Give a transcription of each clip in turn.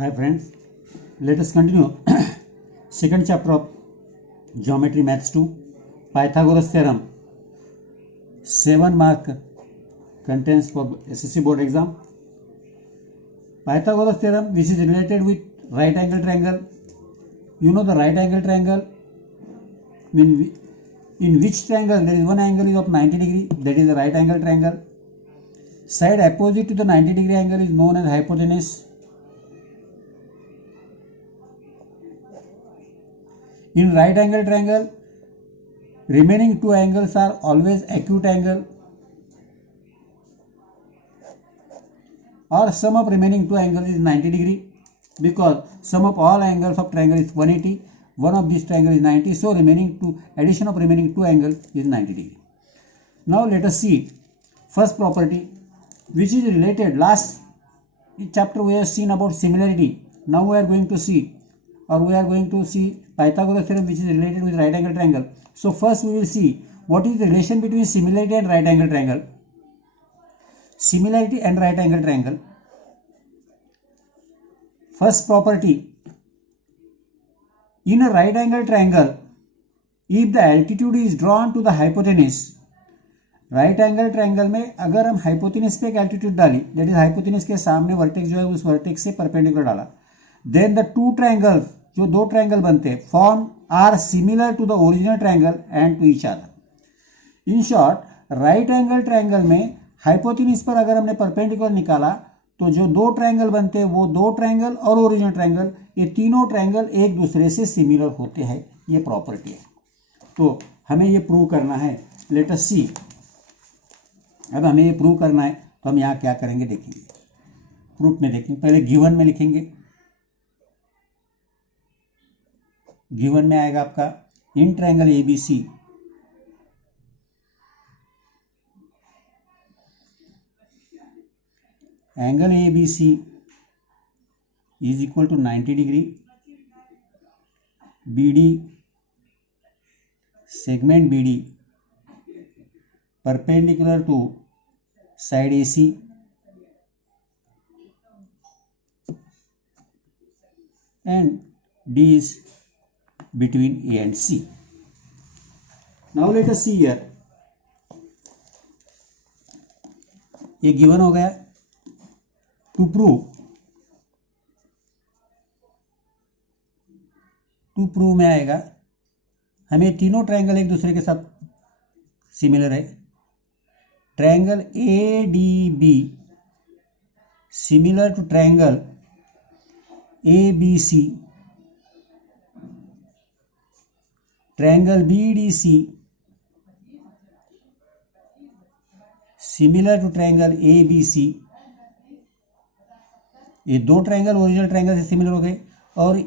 Hi friends, let us continue second chapter of Geometry Maths 2, Pythagoras theorem. 7 mark contains for SSC board exam. Pythagoras theorem, which is related with right angle triangle. You know the right angle triangle, in which triangle there is one angle is of 90 degree, that is the right angle triangle. Side opposite to the 90 degree angle is known as hypotenuse. In right angle triangle, remaining two angles are always acute angle, or sum of remaining two angles is 90 degree, because sum of all angles of triangle is 180. One of these triangle is 90, so addition of remaining two angles is 90 degree. Now let us see first property, which is related. Last chapter we have seen about similarity. Now we are going to see Pythagoras theorem, which is related with right angle triangle. So first we will see what is the relation between similarity and right angle triangle. Similarity and right angle triangle. First property, in a right angle triangle, if the altitude is drawn to the hypotenuse, right angle triangle में अगर हम hypotenuse पे एक altitude डाली, that is hypotenuse के सामने vertex जो है उस वर्टेक्स से परपेंडिकुलर डाला, देन द टू ट्रायंगल्स, जो दो ट्रायंगल बनते हैं, form are similar to the original triangle and to each other. In short, right angle triangle में हाइपोटेनस पर अगर हमने परपेंडिकुलर निकाला तो जो दो ट्रायंगल बनते हैं वो दो ट्रायंगल और ओरिजिनल ट्रायंगल, ये तीनों ट्रायंगल एक दूसरे से सिमिलर होते हैं. ये प्रॉपर्टी है, तो हमें ये प्रूव करना है. लेट अस सी. अब हमें ये प्रूव करना है तो हम यहाँ क्या करेंगे देखेंगे. प्रूफ में देखेंगे, पहले गिवन में लिखेंगे. गिवन में आएगा आपका in triangle ABC angle ABC is equal to 90 degree, BD segment BD perpendicular to side AC and D is between A and C. Now let us see here. ये given हो गया. To prove में आएगा, हमें तीनों triangle एक दूसरे के साथ सिमिलर है. Triangle ADB similar to triangle ABC, triangle BDC similar to triangle ABC. ये दो ट्रायंगल ओरिजिनल ट्रायंगल से सिमिलर हो गए और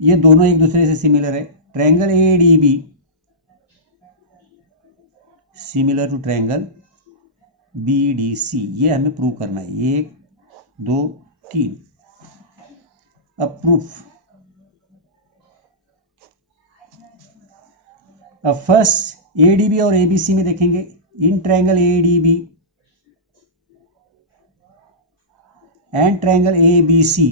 ये दोनों एक दूसरे से सिमिलर है. Triangle ADB similar to triangle BDC. ये हमें प्रूव करना है. 1 2 3. अब प्रूफ. अब फर्स्ट ADB और ABC में देखेंगे. In triangle ADB and triangle ABC.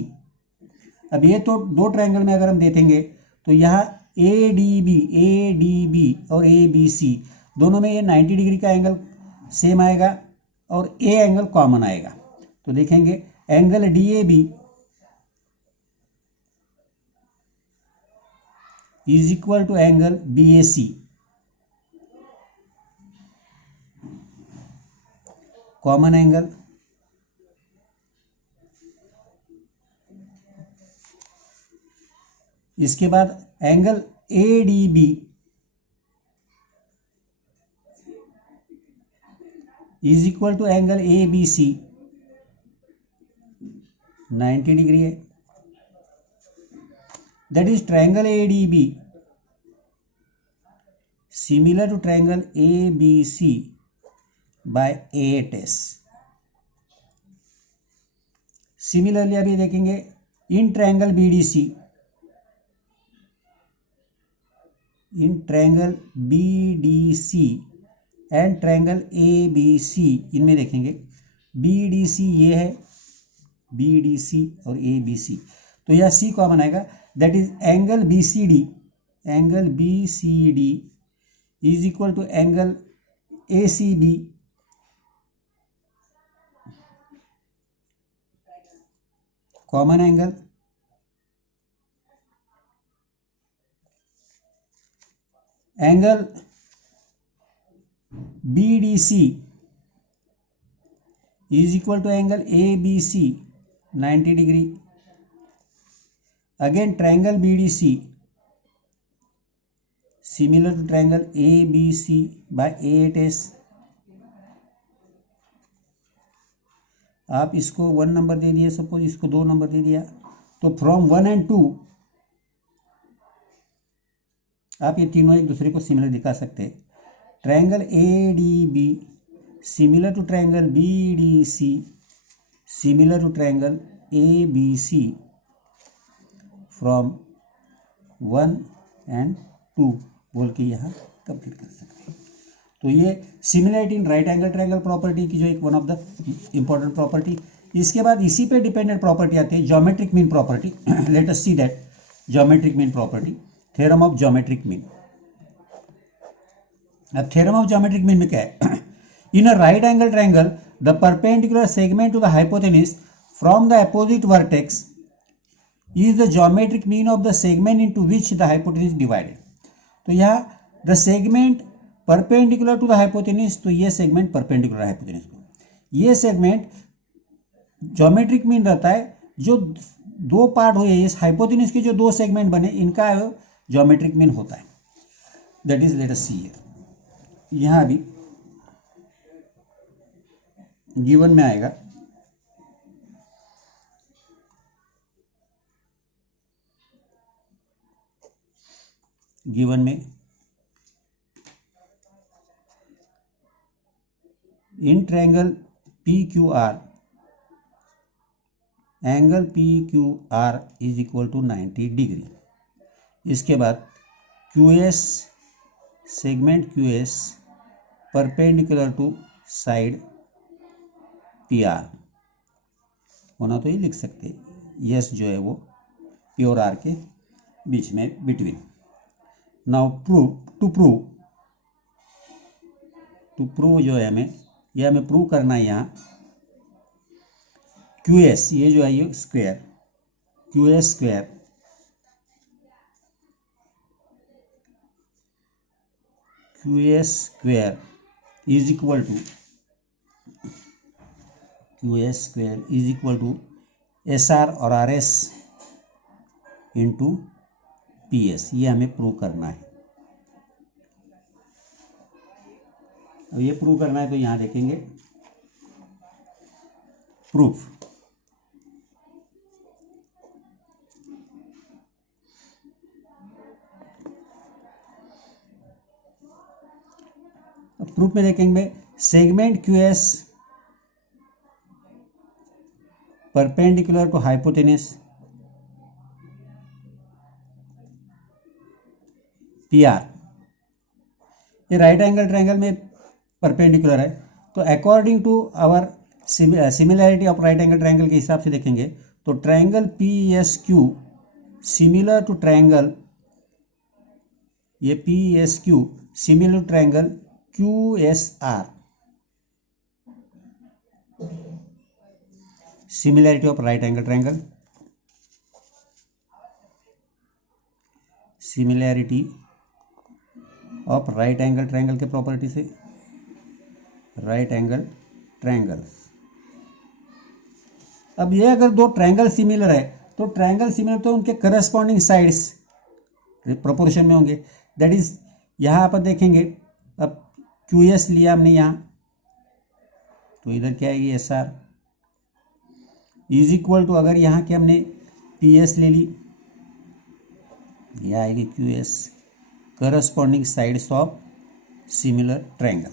अब ये तो दो ट्रायंगल में अगर हम देखेंगे तो यहाँ ADB और ABC दोनों में ये 90 डिग्री का एंगल सेम आएगा और ए एंगल कॉमन आएगा. तो देखेंगे angle DAB is equal to angle BAC, common angle. इसके बाद angle ADB is equal to angle ABC, 90 degree है. That is triangle ADB similar to triangle ABC by 8s. Similarly अभी देखेंगे in triangle BDC, in triangle BDC and triangle ABC, इनमें देखेंगे BDC ये है BDC और ABC, तो यह C कॉमन आएगा, that is angle BCD is equal to angle ACB common angle BDC is equal to angle ABC 90 degree. Again triangle BDC similar to triangle ABC by 8S. आप इसको 1 number दे दिया, suppose इसको 2 number दे दिया, तो from 1 and 2 आप ये तीनों एक दूसरे को सिमिलर दिखा सकते हैं. Triangle ADB similar to triangle BDC similar to triangle ABC from 1 and 2 बोल के यहाँ कंप्लीट कर सकते हैं. तो ये similarity in right angle triangle property की जो एक one of the important property. इसके बाद इसी पे डिपेंडेंट प्रॉपर्टी आती है geometric mean property. Let us see that geometric mean property, theorem of geometric mean. अब थ्योरम ऑफ ज्योमेट्रिक मीन में क्या है? In a right angle triangle the perpendicular segment to the hypotenuse from the opposite vertex is the geometric mean of the segment into which the hypotenuse is divided. तो यहाँ the segment perpendicular to the hypotenuse, तो ये segment perpendicular है hypotenuse को. ये segment geometric mean रहता है जो दो पार्ट हुए, इस hypotenuse के जो दो segment बने इनका geometric mean होता है. That is let us see here. यहाँ भी given में आएगा गिवन में in triangle PQR angle PQR is equal to 90 degree. इसके बाद QS segment QS perpendicular to side PR होना, तो ये लिख सकते हैं S जो है वो P और R के बीच में बिटवीन. नाउ टू प्रूव जो है हमें प्रूव करना है यहाँ QS ये जो है ये square QS square is equal to SR और RS इंटू PS. ये हमें प्रूव करना है. अब ये प्रूव करना है तो यहां देखेंगे प्रूफ. अब प्रूफ में देखेंगे segment QS perpendicular to hypotenuse PR, ये राइट एंगल ट्रायंगल में परपेंडिकुलर है. तो according to our similarity of right angle triangle के हिसाब से देखेंगे तो triangle PSQ similar to triangle ये PSQ similar to triangle QSR. Similarity of right angle triangle, similarity of right angle triangle के प्रॉपर्टी से राइट एंगल ट्रायंगल. अब ये अगर दो ट्रायंगल सिमिलर है तो ट्रायंगल सिमिलर तो उनके करस्पॉन्डिंग साइड्स प्रोपोर्शन में होंगे. दैट इज यहाँ पर देखेंगे अब QS लिया हमने यहाँ, तो इधर क्या आएगी SR इज इक्वल टू, अगर यहाँ के हमने PS ले ली, यह आएगी QS corresponding sides of similar triangle.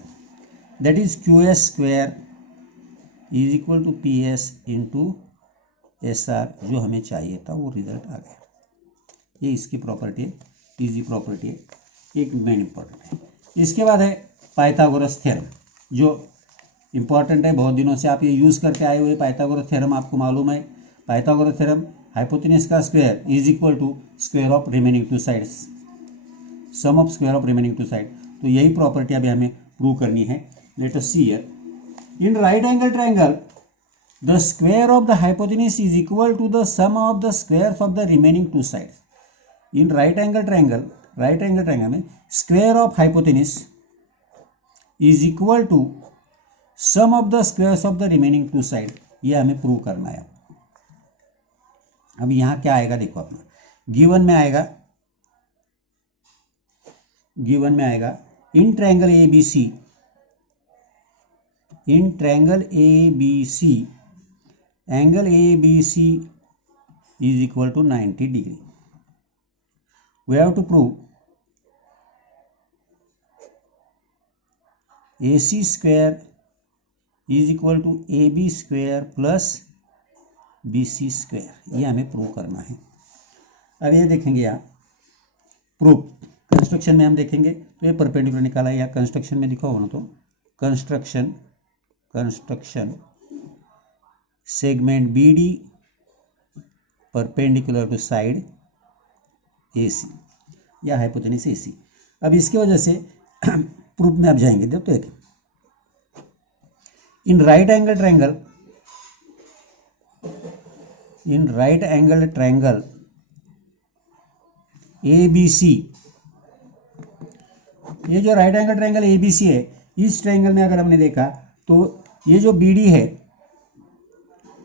That is QS square is equal to PS into SR. जो हमें चाहिए था वो रिजल्ट आ गया. ये इसकी प्रॉपर्टी है, इजी प्रॉपर्टी है, एक मेन इंपॉर्टेंट है. इसके बाद है पाइथागोरस थ्योरम, जो इंपॉर्टेंट है, बहुत दिनों से आप ये यूज़ करते आए हुए पाइथागोरस थ्योरम आपको मालूम है। पाइथागोरस थ्योरम हाइपोटेनस का square is equal to square of remaining two sides, sum of square of remaining two side. तो यही प्रॉपर्टी अभी हमें प्रूव करनी है। Let us see here, in right angle triangle the square of the hypotenuse is equal to the sum of the squares of the remaining two sides. In right angle triangle में square of hypotenuse is equal to some of the squares of the remaining two side. ये हमें prove करना है। अब यहाँ क्या आएगा देखो, अपना गिवन में आएगा in triangle A B C angle A B C is equal to 90 degree. We have to prove A C square is equal to A B square plus B C square. ये हमें prove करना है। अब ये देखेंगे यहाँ proof construction में हम देखेंगे तो ये परपेंडिकुलर निकाला है। या कंस्ट्रक्शन में दिखा होना तो construction segment B D perpendicular to side A C या हाइपोटेनस ए सी। अब इसकी वजह से प्रूफ में आप जाएंगे देखो, एक in right angle triangle A B C, ये जो right angle triangle A B C है, इस ट्रायंगल में अगर हमने देखा तो ये जो बी डी है,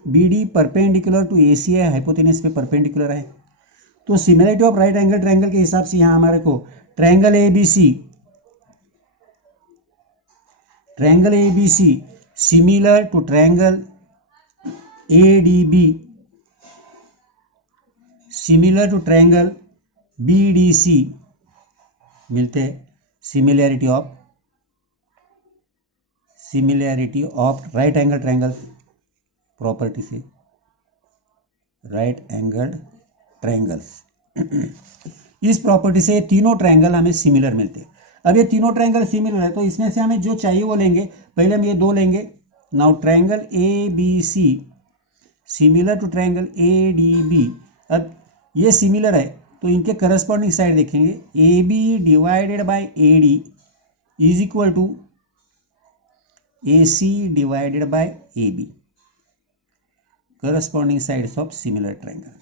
B D perpendicular to A C है, हाइपोटेनस पे परपेंडिकुलर है। तो similarity of right angle triangle के हिसाब से यहाँ हमारे को triangle A B C similar to triangle A D B similar to triangle B D C मिलते हैं। Similarity of right angle triangle property से राइट एंगल ट्रायंगल्स इस प्रॉपर्टी से तीनों ट्रायंगल हमें सिमिलर मिलते हैं। अब ये तीनों ट्रायंगल सिमिलर है तो इसमें से हमें जो चाहिए वो लेंगे। पहले हम ये दो लेंगे। Now triangle A B C similar to triangle A D B. अब ये सिमिलर है तो इनके करस्पॉन्डिंग साइड देखेंगे। A B divided by A D is equal to A C divided by A B, corresponding sides of similar triangle.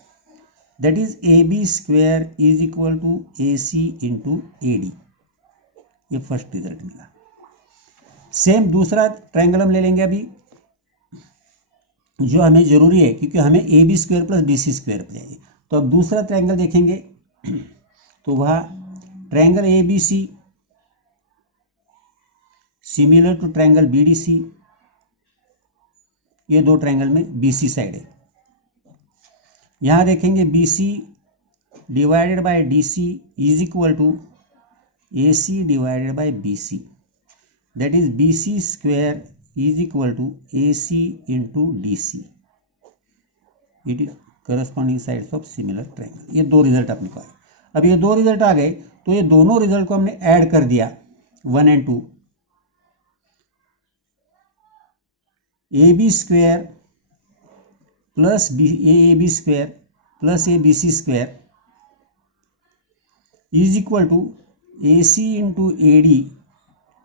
That is A B square is equal to A C into A D. ये first result मिला। Same दूसरा triangle हम ले लेंगे अभी, जो हमें जरूरी है क्योंकि हमें A B square plus B C square पे चाहिए। तो अब दूसरा ट्रायंगल देखेंगे तो वह triangle A B C similar to triangle B D C. ये दो ट्रायंगल में बी सी साइड है। यहां देखेंगे B C divided by D C is equal to A C divided by B C. That is B C square is equal to A C into D C. It is corresponding sides of similar triangle. ये दो result अपने को आए। अब ये दो result आ गए तो ये दोनों रिजल्ट को हमने ऐड कर दिया 1 और 2। A B square plus A B square plus A B C square is equal to A C into A D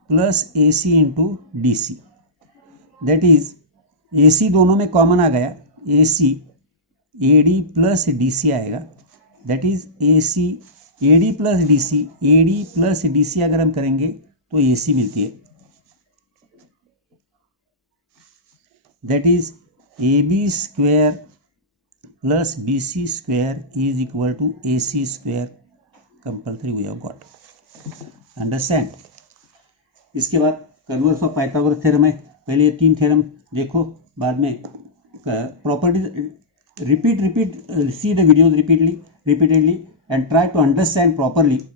plus A C into D C. That is A C दोनों में common आ गया, A C A D plus D C आएगा। That is A C A D plus D C. A D plus D C अगर हम करेंगे तो A C मिलती है। That is A B square plus B C square is equal to A C square. Compulsory we have got. Understand. इसके बाद converse of Pythagoras theorem है। पहले ये 3 थ्योरम देखो, बाद में property repeat see the videos repeatedly and try to understand properly